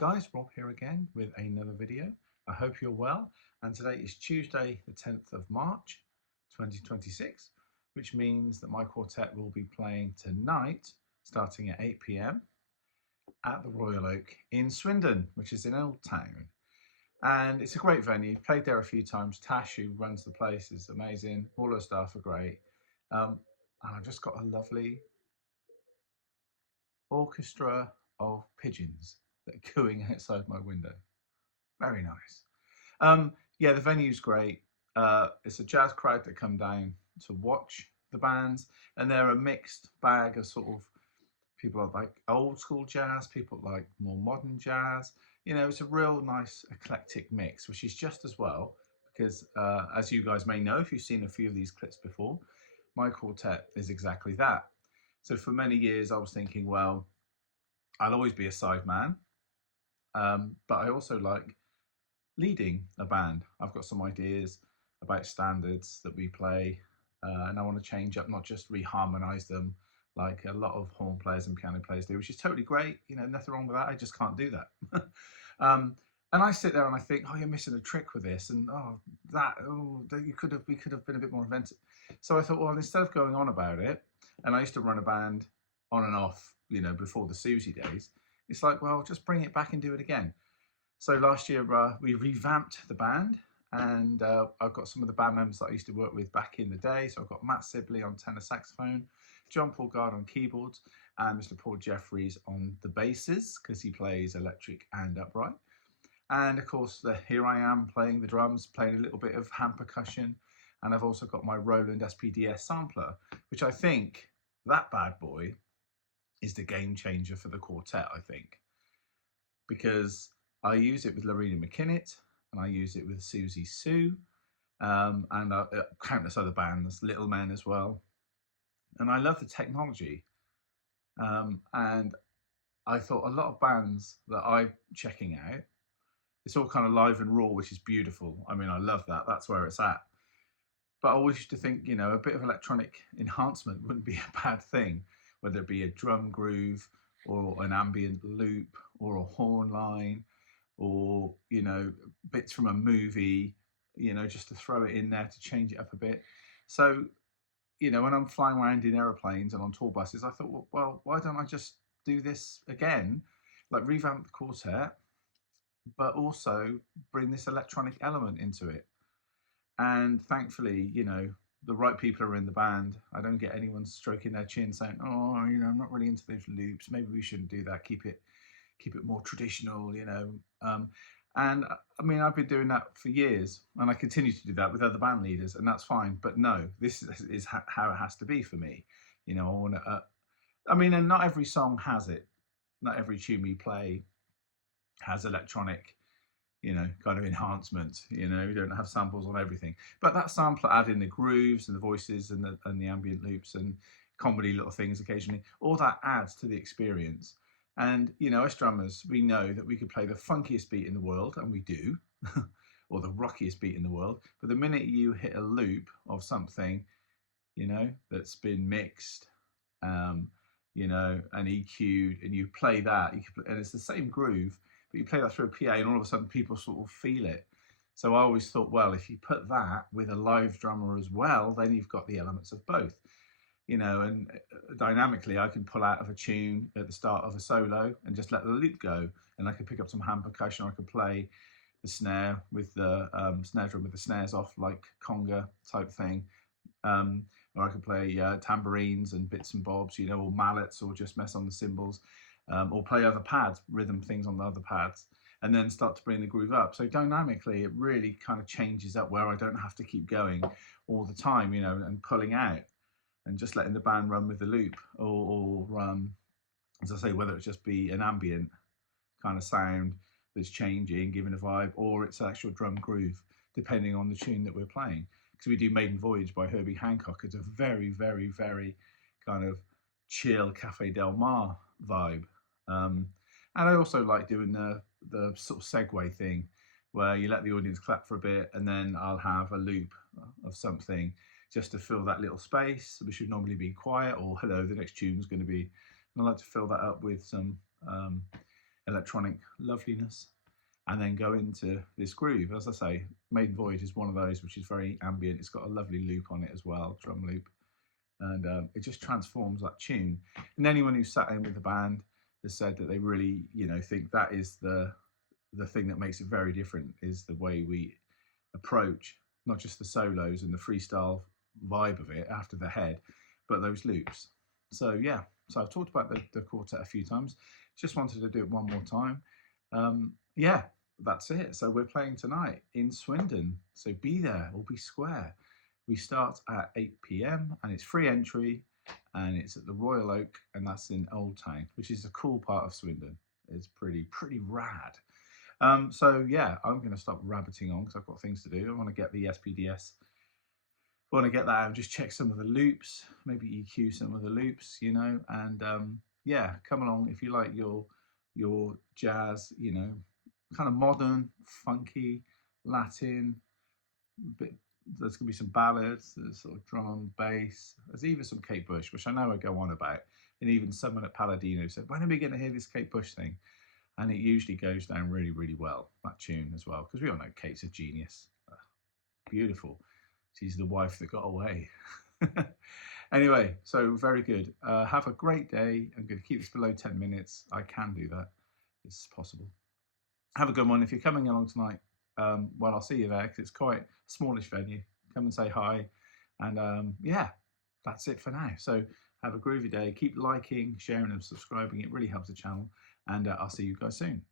guys, Rob here again with another video. I hope you're well, and today is Tuesday the 10th of March 2026, which means that my quartet will be playing tonight starting at 8 p.m. at the Royal Oak in Swindon, which is in Old Town. And it's a great venue. Played there a few times. Tash, who runs the place, is amazing. All her staff are great. And I've just got a lovely orchestra of pigeons that are cooing outside my window. Very nice. Yeah, the venue's great. It's a jazz crowd that come down to watch the bands, and they're a mixed bag of sort of people that like old school jazz, people that like more modern jazz. You know, it's a real nice eclectic mix, which is just as well because, as you guys may know, if you've seen a few of these clips before, my quartet is exactly that. So for many years, I was thinking, well, I'll always be a side man, but I also like leading a band. I've got some ideas about standards that we play, and I want to change up, not just reharmonize them like a lot of horn players and piano players do, which is totally great. You know, nothing wrong with that. I just can't do that. And I sit there and I think, oh, you're missing a trick with this, and we could have been a bit more inventive. So I thought, well, instead of going on about it, and I used to run a band on and off, you know, before the Susie days. It's like, well, just bring it back and do it again. So last year we revamped the band, and I've got some of the band members that I used to work with back in the day. So I've got Matt Sibley on tenor saxophone, John Paul Gard on keyboards, and Mr. Paul Jeffries on the basses because he plays electric and upright. And of course, here I am playing the drums, playing a little bit of hand percussion, and I've also got my Roland SPDS sampler, which I think that bad boy is the game changer for the quartet, I think, because I use it with Lorena McKinnett and I use it with Susie Sue, and countless other bands, Little Men as well. And I love the technology. And I thought a lot of bands that I'm checking out, it's all kind of live and raw, which is beautiful. I mean, I love that. That's where it's at. But I always used to think, you know, a bit of electronic enhancement wouldn't be a bad thing, whether it be a drum groove or an ambient loop or a horn line or, you know, bits from a movie, you know, just to throw it in there to change it up a bit. So, you know, when I'm flying around in aeroplanes and on tour buses, I thought, well, why don't I just do this again, like revamp the quartet, but also bring this electronic element into it. And thankfully, you know, the right people are in the band. I don't get anyone stroking their chin saying, oh, you know, I'm not really into those loops. Maybe we shouldn't do that. Keep it more traditional, you know. And I mean, I've been doing that for years, and I continue to do that with other band leaders, and that's fine. But no, this is how it has to be for me. You know, I want to. I mean, and not every song has it. Not every tune we play has electronic, you know, kind of enhancement. You know, we don't have samples on everything, but that sampler add in the grooves and the voices and the ambient loops and comedy little things occasionally. All that adds to the experience. And, you know, as drummers, we know that we could play the funkiest beat in the world, and we do, or the rockiest beat in the world. But the minute you hit a loop of something, you know, that's been mixed, you know, and EQ'd, and you play that, and it's the same groove, but you play that through a PA, and all of a sudden people sort of feel it. So I always thought, well, if you put that with a live drummer as well, then you've got the elements of both. You know, and dynamically I can pull out of a tune at the start of a solo and just let the loop go, and I can pick up some hand percussion. I can play the snare with the snare drum with the snares off, like conga type thing, or I can play tambourines and bits and bobs, you know, or mallets, or just mess on the cymbals, or play other pads, rhythm things on the other pads, and then start to bring the groove up. So dynamically it really kind of changes up where I don't have to keep going all the time, you know, and pulling out and just letting the band run with the loop, or as I say, whether it just be an ambient kind of sound that's changing, giving a vibe, or it's an actual drum groove, depending on the tune that we're playing. Because we do Maiden Voyage by Herbie Hancock. It's a very, very, very kind of chill Cafe Del Mar vibe. And I also like doing the sort of segue thing, where you let the audience clap for a bit, and then I'll have a loop of something just to fill that little space, which would normally be quiet, or hello, the next tune's going to be, and I like to fill that up with some electronic loveliness, and then go into this groove. As I say, Maiden Voyage is one of those which is very ambient. It's got a lovely loop on it as well, drum loop, and it just transforms that tune. And anyone who's sat in with the band has said that they really, think that is the thing that makes it very different, is the way we approach not just the solos and the freestyle vibe of it after the head, but those loops. So yeah, so I've talked about the quartet a few times. Just wanted to do it one more time. Yeah, that's it. So we're playing tonight in Swindon. So be there or be square. We start at 8 p.m. and it's free entry, and it's at the Royal Oak, and that's in Old Town, which is a cool part of Swindon. It's pretty rad. So yeah, I'm going to stop rabbiting on because I've got things to do. I want to get the SPDS. I want to get that out and just check some of the loops, maybe EQ some of the loops, and yeah, come along if you like your jazz, kind of modern, funky, Latin. There's going to be some ballads, there's sort of drum and bass. There's even some Kate Bush, which I know I go on about, and even someone at Palladino said, when are we going to hear this Kate Bush thing? And it usually goes down really, really well, that tune as well, because we all know Kate's a genius. Beautiful. She's the wife that got away. Anyway, so very good. Have a great day. I'm going to keep this below 10 minutes. I can do that. It's possible. Have a good one. If you're coming along tonight, well, I'll see you there because it's quite a smallish venue. Come and say hi. And yeah, that's it for now. So have a groovy day. Keep liking, sharing and subscribing. It really helps the channel. And I'll see you guys soon.